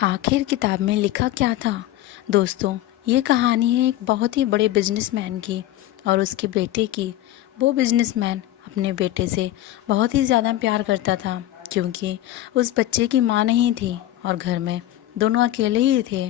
आखिर किताब में लिखा क्या था। दोस्तों, ये कहानी है एक बहुत ही बड़े बिजनेसमैन की और उसके बेटे की। वो बिजनेसमैन अपने बेटे से बहुत ही ज़्यादा प्यार करता था, क्योंकि उस बच्चे की माँ नहीं थी और घर में दोनों अकेले ही थे।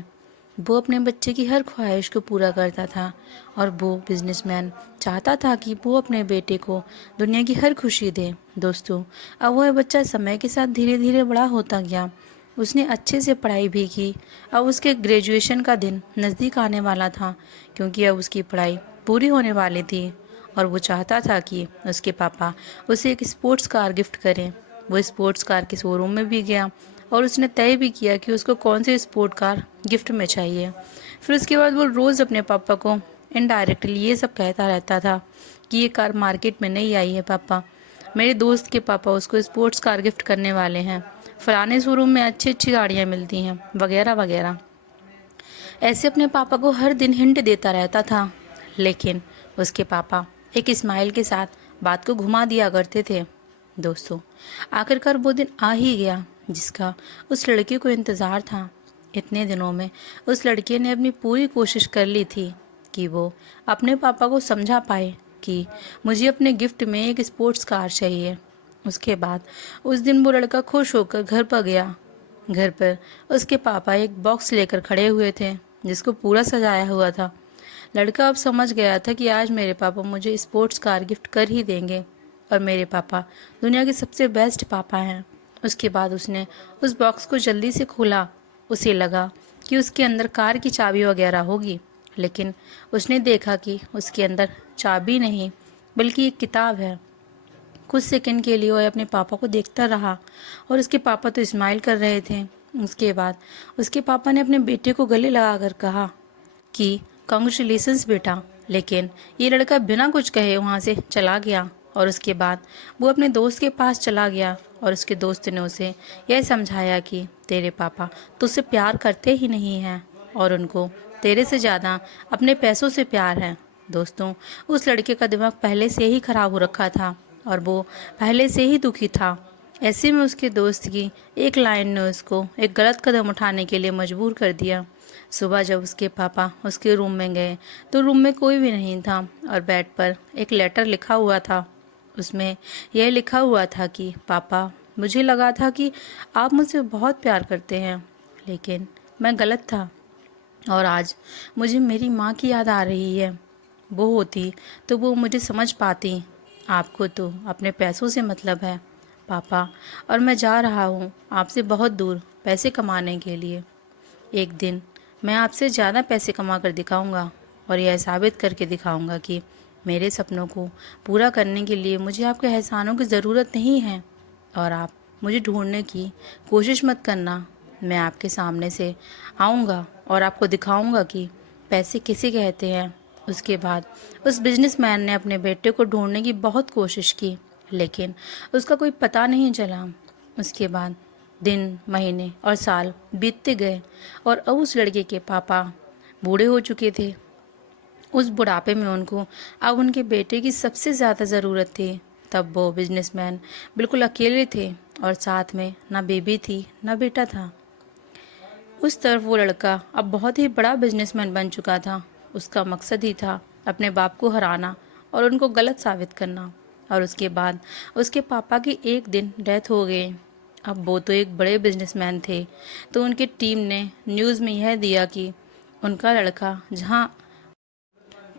वो अपने बच्चे की हर ख्वाहिश को पूरा करता था और वो बिजनेसमैन चाहता था कि वो अपने बेटे को दुनिया की हर खुशी दे। दोस्तों, अब वह बच्चा समय के साथ धीरे धीरे बड़ा होता गया। उसने अच्छे से पढ़ाई भी की। अब उसके ग्रेजुएशन का दिन नज़दीक आने वाला था, क्योंकि अब उसकी पढ़ाई पूरी होने वाली थी और वो चाहता था कि उसके पापा उसे एक स्पोर्ट्स कार गिफ्ट करें। वो स्पोर्ट्स कार के शोरूम में भी गया और उसने तय भी किया कि उसको कौन सी स्पोर्ट कार गिफ्ट में चाहिए। फिर उसके बाद वो रोज़ अपने पापा को इनडायरेक्टली ये सब कहता रहता था कि ये कार मार्केट में नहीं आई है पापा, मेरे दोस्त के पापा उसको स्पोर्ट्स कार गिफ्ट करने वाले हैं, फलाने शोरूम में अच्छी अच्छी गाड़ियाँ मिलती हैं, वगैरह वगैरह। ऐसे अपने पापा को हर दिन हिंट देता रहता था, लेकिन उसके पापा एक स्माइल के साथ बात को घुमा दिया करते थे। दोस्तों, आखिरकार वो दिन आ ही गया जिसका उस लड़के को इंतज़ार था। इतने दिनों में उस लड़के ने अपनी पूरी कोशिश कर ली थी कि वो अपने पापा को समझा पाए कि मुझे अपने गिफ्ट में एक स्पोर्ट्स कार चाहिए। उसके बाद उस दिन वो लड़का खुश होकर घर पर गया। घर पर उसके पापा एक बॉक्स लेकर खड़े हुए थे जिसको पूरा सजाया हुआ था। लड़का अब समझ गया था कि आज मेरे पापा मुझे स्पोर्ट्स कार गिफ्ट कर ही देंगे और मेरे पापा दुनिया के सबसे बेस्ट पापा हैं। उसके बाद उसने उस बॉक्स को जल्दी से खोला। उसे लगा कि उसके अंदर कार की चाबी वगैरह होगी, लेकिन उसने देखा कि उसके अंदर चाबी नहीं बल्कि एक किताब है। कुछ सेकंड के लिए वह अपने पापा को देखता रहा और उसके पापा तो स्माइल कर रहे थे। उसके बाद उसके पापा ने अपने बेटे को गले लगाकर कहा कि कॉन्ग्रेचुलेशंस बेटा। लेकिन ये लड़का बिना कुछ कहे वहाँ से चला गया और उसके बाद वो अपने दोस्त के पास चला गया और उसके दोस्त ने उसे यह समझाया कि तेरे पापा तुझसे प्यार करते ही नहीं हैं और उनको तेरे से ज़्यादा अपने पैसों से प्यार है। दोस्तों, उस लड़के का दिमाग पहले से ही खराब हो रखा था और वो पहले से ही दुखी था। ऐसे में उसके दोस्त की एक लाइन ने उसको एक गलत कदम उठाने के लिए मजबूर कर दिया। सुबह जब उसके पापा उसके रूम में गए तो रूम में कोई भी नहीं था और बेड पर एक लेटर लिखा हुआ था। उसमें यह लिखा हुआ था कि पापा, मुझे लगा था कि आप मुझसे बहुत प्यार करते हैं, लेकिन मैं गलत था और आज मुझे मेरी माँ की याद आ रही है। वो होती तो वो मुझे समझ पाती। आपको तो अपने पैसों से मतलब है पापा, और मैं जा रहा हूँ आपसे बहुत दूर पैसे कमाने के लिए। एक दिन मैं आपसे ज़्यादा पैसे कमा कर दिखाऊंगा और यह साबित करके दिखाऊंगा कि मेरे सपनों को पूरा करने के लिए मुझे आपके एहसानों की ज़रूरत नहीं है और आप मुझे ढूंढने की कोशिश मत करना। मैं आपके सामने से आऊँगा और आपको दिखाऊंगा कि पैसे किसे कहते हैं। उसके बाद उस बिजनेसमैन ने अपने बेटे को ढूंढने की बहुत कोशिश की, लेकिन उसका कोई पता नहीं चला। उसके बाद दिन, महीने और साल बीतते गए और अब उस लड़के के पापा बूढ़े हो चुके थे। उस बुढ़ापे में उनको अब उनके बेटे की सबसे ज़्यादा ज़रूरत थी। तब वो बिजनेसमैन बिल्कुल अकेले थे और साथ में ना बेबी थी ना बेटा था। उस तरफ वो लड़का अब बहुत ही बड़ा बिजनेसमैन बन चुका था। उसका मकसद ही था अपने बाप को हराना और उनको गलत साबित करना। और उसके बाद उसके पापा की एक दिन डेथ हो गई। अब वो तो एक बड़े बिजनेसमैन थे, तो उनकी टीम ने न्यूज़ में यह दिया कि उनका लड़का जहाँ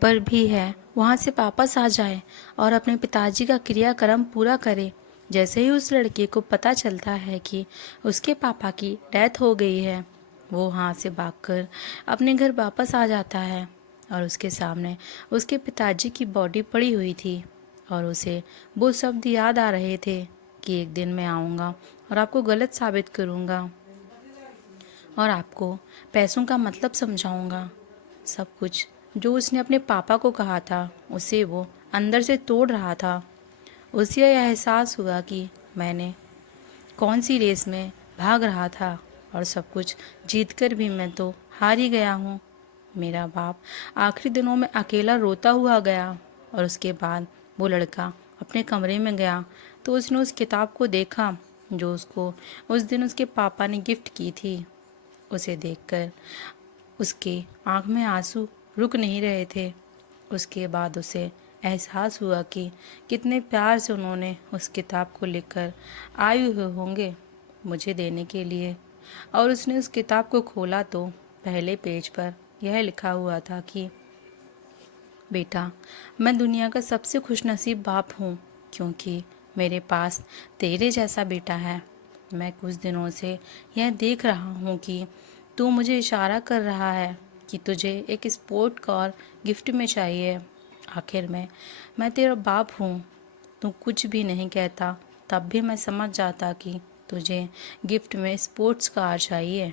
पर भी है वहाँ से वापस आ जाए और अपने पिताजी का क्रियाक्रम पूरा करे। जैसे ही उस लड़के को पता चलता है कि उसके पापा की डेथ हो गई है, वो वहाँ से भागकर अपने घर वापस आ जाता है और उसके सामने उसके पिताजी की बॉडी पड़ी हुई थी और उसे वो शब्द याद आ रहे थे कि एक दिन मैं आऊँगा और आपको गलत साबित करूँगा और आपको पैसों का मतलब समझाऊंगा। सब कुछ जो उसने अपने पापा को कहा था उसे वो अंदर से तोड़ रहा था। उसे यह एहसास हुआ कि मैंने कौन सी रेस में भाग रहा था और सब कुछ जीतकर भी मैं तो हार ही गया हूँ। मेरा बाप आखिरी दिनों में अकेला रोता हुआ गया और उसके बाद वो लड़का अपने कमरे में गया तो उसने उस किताब को देखा जो उसको उस दिन उसके पापा ने गिफ्ट की थी। उसे देखकर उसके आँख में आंसू रुक नहीं रहे थे। उसके बाद उसे एहसास हुआ कि कितने प्यार से उन्होंने उस किताब को लिखकर आए हुए होंगे मुझे देने के लिए। और उसने उस किताब को खोला तो पहले पेज पर यह लिखा हुआ था कि बेटा, मैं दुनिया का सबसे खुशनसीब बाप हूँ क्योंकि मेरे पास तेरे जैसा बेटा है। मैं कुछ दिनों से यह देख रहा हूँ कि तू मुझे इशारा कर रहा है कि तुझे एक स्पोर्ट कार गिफ्ट में चाहिए। आखिर में मैं तेरा बाप हूँ। तू कुछ भी नहीं कहता तब भी मैं समझ जाता कि तुझे गिफ्ट में स्पोर्ट्स कार चाहिए।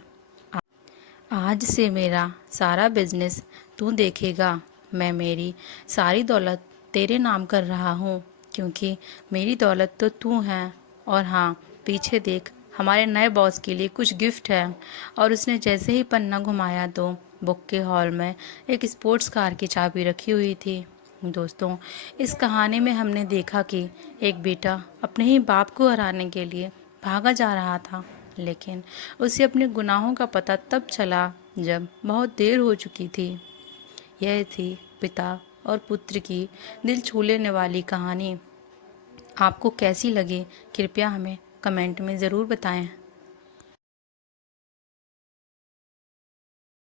आज से मेरा सारा बिजनेस तू देखेगा। मैं मेरी सारी दौलत तेरे नाम कर रहा हूँ क्योंकि मेरी दौलत तो तू है। और हाँ, पीछे देख, हमारे नए बॉस के लिए कुछ गिफ्ट है। और उसने जैसे ही पन्ना घुमाया तो बुक के हॉल में एक स्पोर्ट्स कार की चाबी रखी हुई थी। दोस्तों, इस कहानी में हमने देखा कि एक बेटा अपने ही बाप को हराने के लिए भागा जा रहा था, लेकिन उसे अपने गुनाहों का पता तब चला जब बहुत देर हो चुकी थी। यह थी पिता और पुत्र की दिल छू लेने वाली कहानी। आपको कैसी लगी कृपया हमें कमेंट में ज़रूर बताएं।